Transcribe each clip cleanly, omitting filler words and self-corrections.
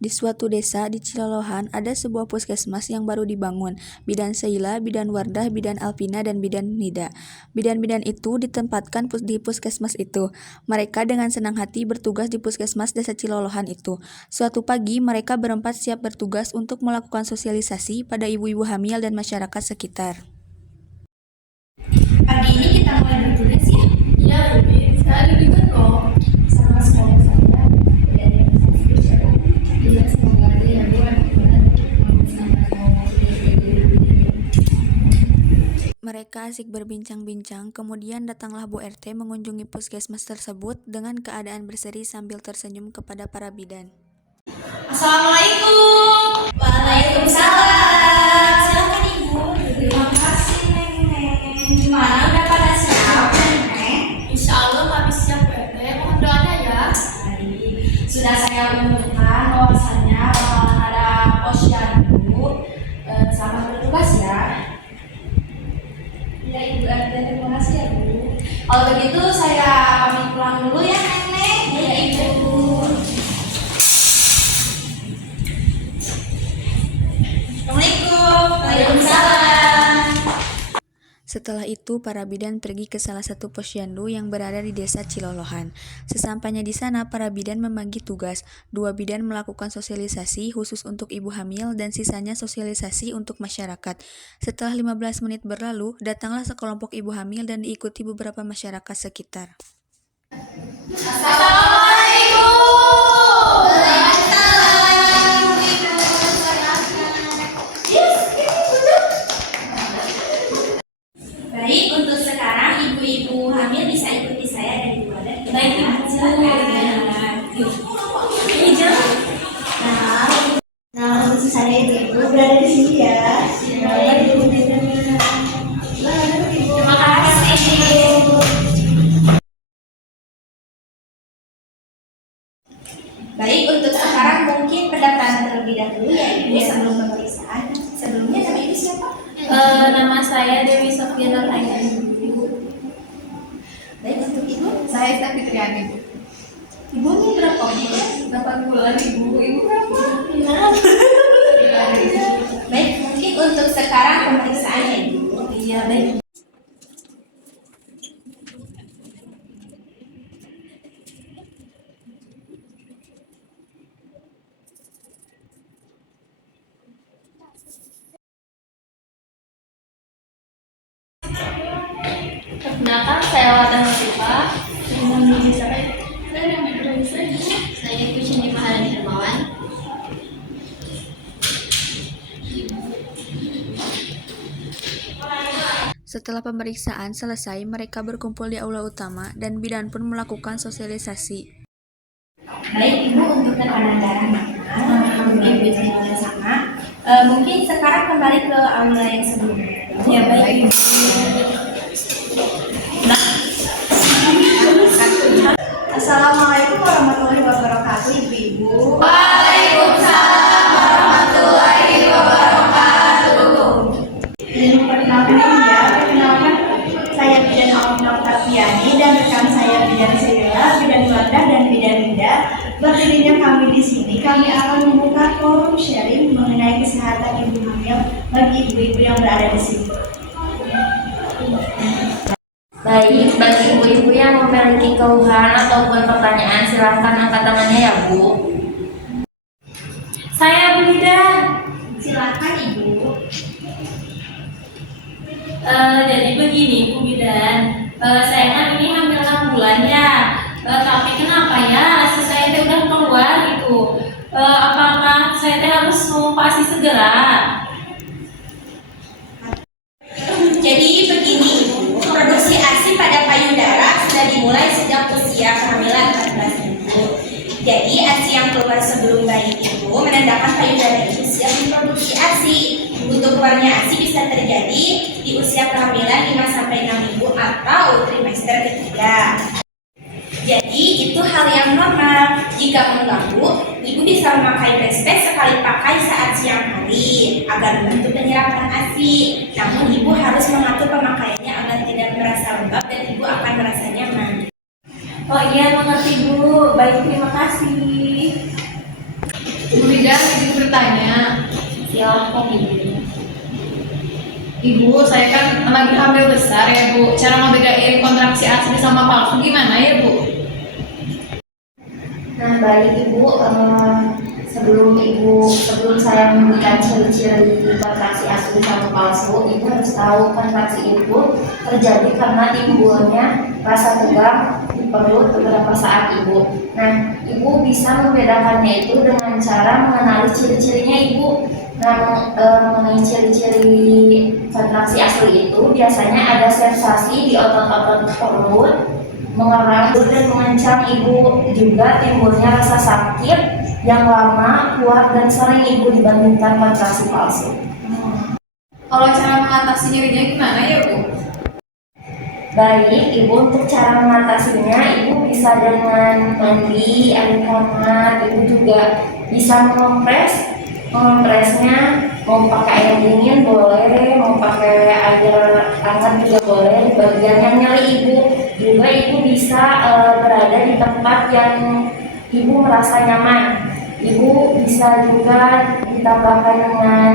Di suatu desa di Cilolohan ada sebuah puskesmas yang baru dibangun. Bidan Sheila, Bidan Wardah, Bidan Alpina, dan Bidan Nida. Bidan-bidan itu ditempatkan di puskesmas itu. Mereka dengan senang hati bertugas di puskesmas desa Cilolohan itu. Suatu pagi mereka berempat siap bertugas untuk melakukan sosialisasi pada ibu-ibu hamil dan masyarakat sekitar. Pagi ini kita mulai bertugas ya? Iya, Budi. Saya ada juga kok. Sama sekolah saya dan Iya, semoga aja ya, Bu. Mereka asik berbincang-bincang, kemudian datanglah Bu RT mengunjungi puskesmas tersebut dengan keadaan berseri sambil tersenyum kepada para bidan. Assalamualaikum. Waalaikumsalam. Silakan Ibu. Terima kasih Nenek. Gimana udah pada siap Nenek? Insya Allah kami siap, Bu RT. Mohon doanya ya. Baik. Sudah saya umumkan bahwasannya bakalan ada posyandu. Selamat bertugas ya. Ya Ibu RT, terima kasih ya Bu. Kalau begitu saya pamit pulang dulu ya Nenek. Ya Ibu. Assalamualaikum. Waalaikumsalam. Setelah itu, para bidan pergi ke salah satu posyandu yang berada di desa Cilolohan. Sesampainya di sana, para bidan membagi tugas. 2 bidan melakukan sosialisasi khusus untuk ibu hamil dan sisanya sosialisasi untuk masyarakat. Setelah 15 menit berlalu, datanglah sekelompok ibu hamil dan diikuti beberapa masyarakat sekitar. Assalamualaikum. Baik, untuk sekarang ibu-ibu hamil bisa ikuti saya dari luar dan Baik, Ibu. Nah, untuk saya ibu berada di sini ya. Baik, Ibu. Terima kasih. Baik, untuk sekarang mungkin pendaftaran terlebih dahulu ya Ibu sebelum pemeriksaan. Sebelumnya nama Ibu siapa? Nama saya Dewi Sofiana Tayani, Ibu. Baik, untuk Ibu. Saya Esta Fitriani, Bu. Ibu ini berapa bulan? 8 bulan, Ibu. Ibu berapa? Baik, mungkin untuk sekarang pemeriksaannya Ibu. Iya, baik. Perkenalkan, saya Wadah Latifah. Dengan diri saya yang berdosa. Saya itu Cindy Maharani Hermawan. Setelah pemeriksaan selesai, mereka berkumpul di aula utama dan bidan pun melakukan sosialisasi. Baik Ibu, untuk tekanan darahnya mungkin bicaranya sama. Mungkin sekarang kembali ke aula yang sebelumnya. Ya, baik, Ibu. Assalamualaikum warahmatullahi wabarakatuh Ibu-ibu. Waalaikumsalam warahmatullahi wabarakatuh. Perkenalkan saya Bidan Alpina Oktaviani dan rekan saya Bidan Sheila, Bidan Wardah, dan Bidan Nida. Berdirinya kami di sini, kami akan membuka forum sharing mengenai kesehatan ibu hamil bagi ibu-ibu yang berada di sini. Baik, bagi ibu-ibu yang memiliki keluhan ataupun pertanyaan, silahkan angkat tangannya ya, Bu. Saya Bu Bidan. Silakan Ibu. Jadi begini, Bu Bidan. Saya kan ini hamil 6 bulan ya. Tapi kenapa ya rasa saya teh udah keluar gitu? Apakah saya teh harus memompa ASI segera? Jadi begini Ibu, produksi ASI pada payudara sudah dimulai sejak usia kehamilan 14 minggu. Jadi ASI yang keluar sebelum bayi itu menandakan payudara itu siap memproduksi ASI. Untuk keluarnya ASI bisa terjadi di usia kehamilan 5-6 minggu atau trimester ketiga. Jadi itu hal yang normal. Jika mengganggu, Ibu bisa memakai breast pad sekali pakai saat siang hari agar membantu penyerapan ASI. Namun Ibu harus mengatur pemakaiannya agar tidak merasa lembab dan Ibu akan merasa nyaman. Oh iya, mengerti Bu. Baik, terima kasih. Bu Bidan, izin bertanya. Silahkan Ibu. Ibu, saya kan lagi hamil besar ya Bu. Cara ngebedain kontraksi asli sama palsu gimana ya Bu? Nah, baik Ibu, sebelum saya memberikan ciri-ciri kontraksi asli sama palsu, Ibu harus tahu kontraksi itu terjadi karena timbulnya rasa tegang di perut beberapa saat Ibu. Nah, Ibu bisa membedakannya itu dengan cara mengenali ciri-cirinya Ibu. Nah, mengenai ciri-ciri kontraksi asli itu biasanya ada sensasi di otot-otot perut, mengerang dan mengencang Ibu, juga timbulnya rasa sakit yang lama, kuat, dan sering Ibu dibandingkan kontraksi palsu. Kalau cara mengatasi nyerinya gimana ya Bu? Baik, Ibu, untuk cara mengatasinya, Ibu bisa dengan mandi air hangat. Ibu juga bisa mengopresnya, mau pakai air dingin boleh, mau pakai air hangat juga boleh. Di bagian yang nyeri Ibu, juga Ibu bisa berada di tempat yang Ibu merasa nyaman. Ibu bisa juga ditambahkan dengan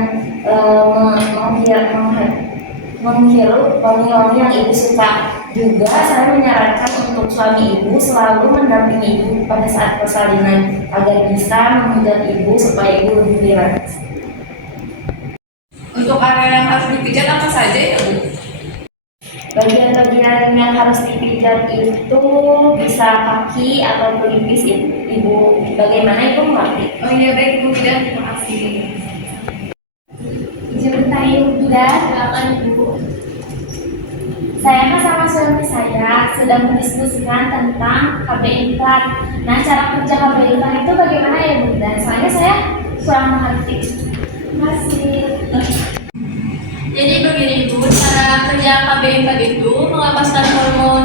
menghirup wangi-wangi yang Ibu suka. Juga saya menyarankan untuk suami Ibu selalu mendampingi Ibu pada saat persalinan agar bisa memijat Ibu supaya Ibu lebih rileks. Untuk area yang harus dipijat apa saja ya Bu? Bagian-bagian yang harus dipijat itu bisa kaki atau pelipis Ibu. Bagaimana Ibu mengerti? Oh iya baik Bu Bidan, terima kasih. Izin bertanya Ibu Bidan, silakan Ibu. Saya sama suami saya sedang mendiskusikan tentang KB implan. Nah, cara kerja KB implan itu bagaimana ya Bu? Dan soalnya saya kurang mengerti. Terima kasih. Jadi begini Ibu, cara kerja KB implan itu melepaskan hormon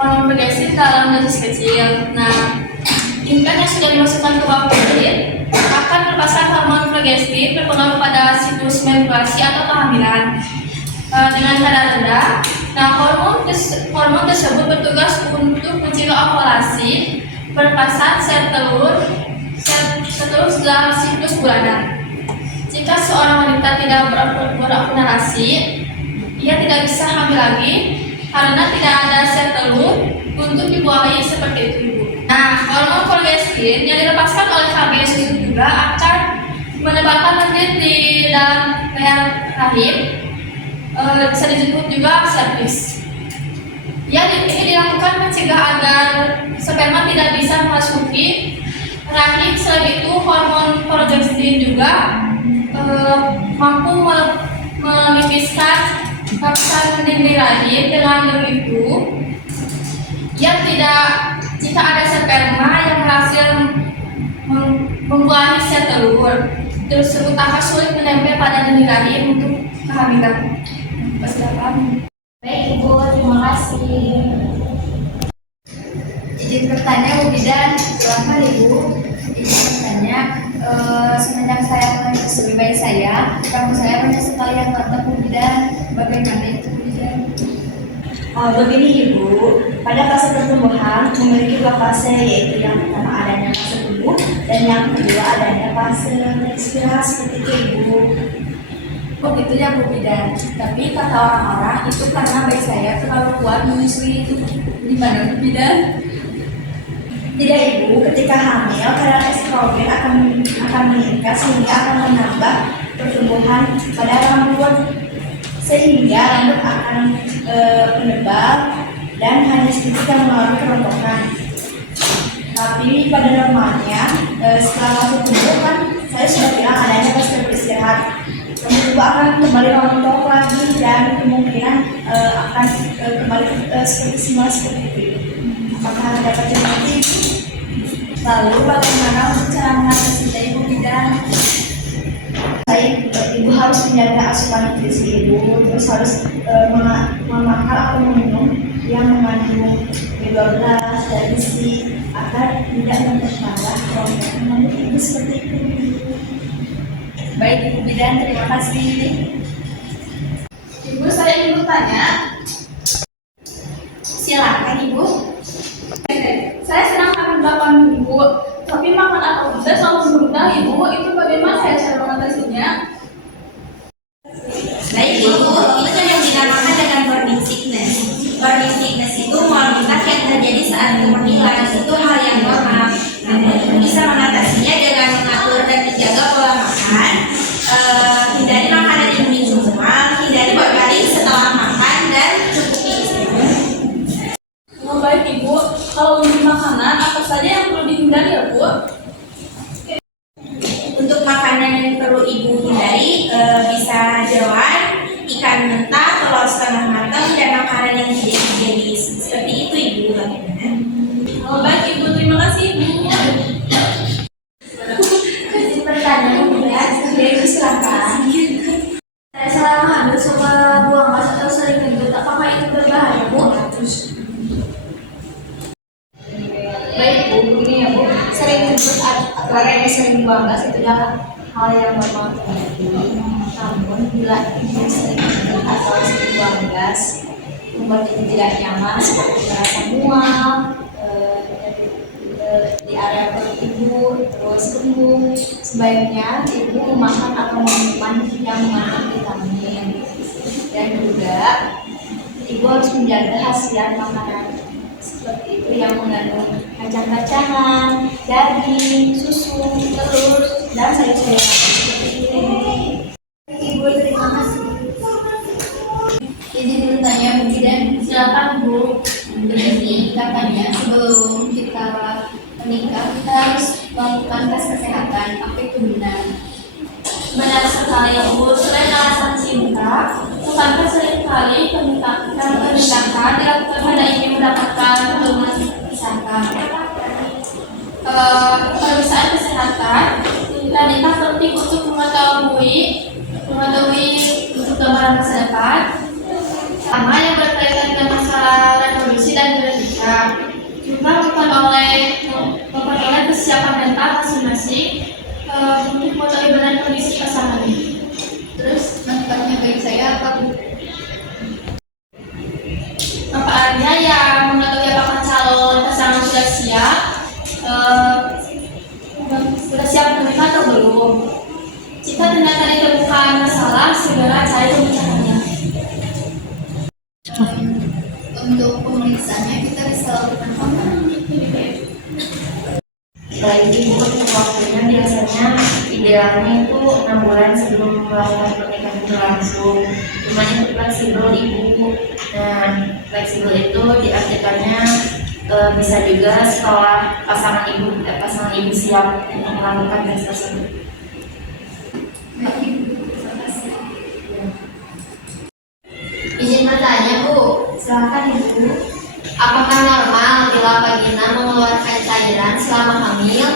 progestin ke dalam dosis kecil. Nah, implan yang sudah dimasukkan ke bawah kulit akan melepaskan hormon progestin berpengaruh pada siklus menstruasi atau kehamilan dengan kadar rendah. Nah, hormon tersebut bertugas untuk mencegah ovulasi, perpasan sel telur dalam siklus bulanan. Jika seorang wanita tidak berovulasi, ia tidak bisa hamil lagi karena tidak ada sel telur untuk dibuahi seperti itu Ibu. Nah, hormon progestin yang dilepaskan oleh KBS itu juga akan menebalkan lendir di dalam leher rahim, bisa disebut juga cervix. Ini dilakukan mencegah agar sperma tidak bisa memasuki rahim. Selain itu, hormon progestin juga mampu menipiskan lapisan dinding rahim. Dengan begitu, jika ada sperma yang berhasil membuahi sel telur tersebut akan sulit menempel pada dinding rahim untuk kehamilan. Baik Ibu, terima kasih. Izin bertanya Bu Bidan, silakan Ibu. Izin bertanya, semenjak saya menyusui bayi saya, rambut saya banyak sekali yang rontok Bu Bidan. Bagaimana itu Bu Bidan? Begini Ibu, pada fase pertumbuhan memiliki dua fase, yaitu yang pertama adanya fase tumbuh dan yang kedua adanya fase menstruasi seperti itu Ibu. Oh gitu ya Bu Bidan. Tapi kata orang-orang itu karena bayi saya terlalu kuat menyusui itu. Gimana Bu Bidan? Tidak Ibu, ketika hamil kadar estrogen akan meningkat sehingga akan menambah pertumbuhan pada rambut, sehingga rambut akan menebal dan hanya sedikit yang mengalami kerontokan. Tapi pada normalnya setelah fase tumbuh kan saya sudah bilang adanya fase beristirahat. Rambut akan kembali rontok lagi dan kemungkinan akan kembali seperti semula seperti itu. Apakah dapat dimengerti? Lalu bagaimana untuk cara mengatasinya Ibu Bidan? Ibu harus menjaga asupan nutrisi Ibu, terus harus memakan atau meminum yang mengandung B12 dan besi agar tidak memperparah rontokan rambut Ibu seperti itu. Baik Ibu Bidan, terima kasih. Ibu, saya ingin bertanya. Silakan Ibu. Saya sedang hamil 8 minggu, tapi makan apa saja selalu berubah Ibu, itu bagaimana ya cara mengatasinya? Baik Ibu, itu yang dinamakan dengan morning sickness. Morning sickness itu mual muntah yang terjadi saat kehamilan, itu hal yang normal. Namun Ibu bisa mengatasinya dengan mengatur dan menjaga pola makan, hindari makanan yang memicu mual, hindari berbaring setelah makan, dan cukupi istirahat. Oh, baik Ibu, kalau untuk makanan apa saja yang perlu dihindari ya Bu? Untuk makanan yang perlu Ibu hindari bisa jeroan, ikan mentah, telur setengah matang, dan makanan yang tidak higienis. Seperti itu Ibu. Bagaimana? Oh, baik Ibu, terima kasih Ibu. Izin bertanya, kemudian Ibu silakan. Saya selama hamil suka buang gas atau sering kentut, apakah itu berbahaya, Bu? Baik Bu, begini ya Bu, sering kentut atau sering buang gas itu adalah hal yang normal terjadi. Namun bila Ibu sering kentut atau sering buang gas, membuat Ibu tidak nyaman seperti merasa mual, di area perut Ibu, terus kembung, sebaiknya Ibu memakan atau minuman yang mengandung vitamin. Dan juga Ibu harus menjaga khasiat makanan seperti itu yang mengandung kacang-kacangan, daging, susu, telur, dan sayur-sayuran seperti ini. Ibu terima kasih. Izin bertanya Bu dan silakan Bu. Begini katanya sebelum kita menikah kita harus melakukan tes kesehatan. Apa itu benar? Benar sekali Ibu, selain alasan cinta, bukankah seringkali pernikahan dilakukan pada ingin mendapatkan keturunan pisahkan. Pemeriksaan kesehatan, wanita penting untuk mengetahui untuk gambaran masa depan, sama yang berkaitan dengan masalah reproduksi dan genetika, juga memperoleh kesiapan mental masing-masing untuk mengetahui benar kondisi pasangannya. Terus manfaatnya bagi saya apa Bu? Manfaatnya ya mengetahui apakah calon pasangan sudah siap menerima atau belum. Jika ternyata ditemukan masalah, segera cari pemecahannya. Untuk pemeriksaannya kita bisa lakukan apa? Baik Ibu, untuk waktunya biasanya idealnya itu 6 bulan sebelum melakukan pernikahan berlangsung. Cuman itu fleksibel Ibu. Nah, fleksibel itu diartikannya bisa juga setelah pasangan ibu siap untuk melakukan tes tersebut. Izin bertanya Bu, silakan Ibu. Apakah normal bila vagina mengeluarkan cairan selama hamil?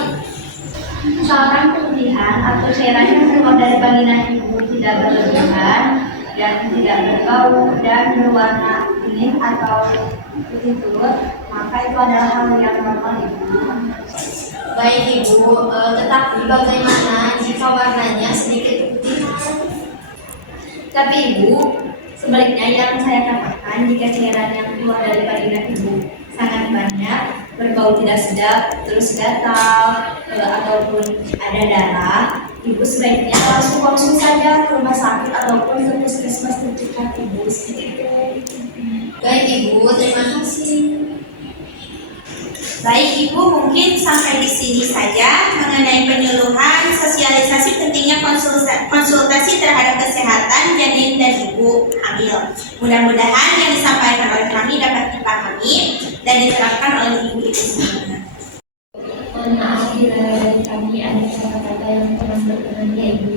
Misalkan kelebihan atau cairan yang keluar dari vagina ibu tidak berlebihan dan tidak berbau dan berwarna kuning atau putih telur, maka itu adalah hal yang normal Ibu. Baik Ibu, tetapi bagaimana jika warnanya sedikit putih? Tapi Ibu, sebaliknya yang saya katakan, jika cairan yang keluar dari vagina ibu sangat banyak, berbau tidak sedap, terus gatal, ataupun ada darah, ibu sebaiknya langsung konsumsi saja ke rumah sakit ataupun ke puskesmas terdekat Ibu. Seperti itu. Baik Ibu, terima kasih. Baik Ibu, mungkin sampai di sini saja mengenai penyuluhan sosialisasi pentingnya konsultasi terhadap kesehatan janin dan ibu hamil. Mudah-mudahan yang disampaikan oleh kami dapat dipahami dan diterapkan oleh ibu-ibu semua. Mohon maaf bila dari kami ada kata-kata yang kurang berkenan ya Ibu.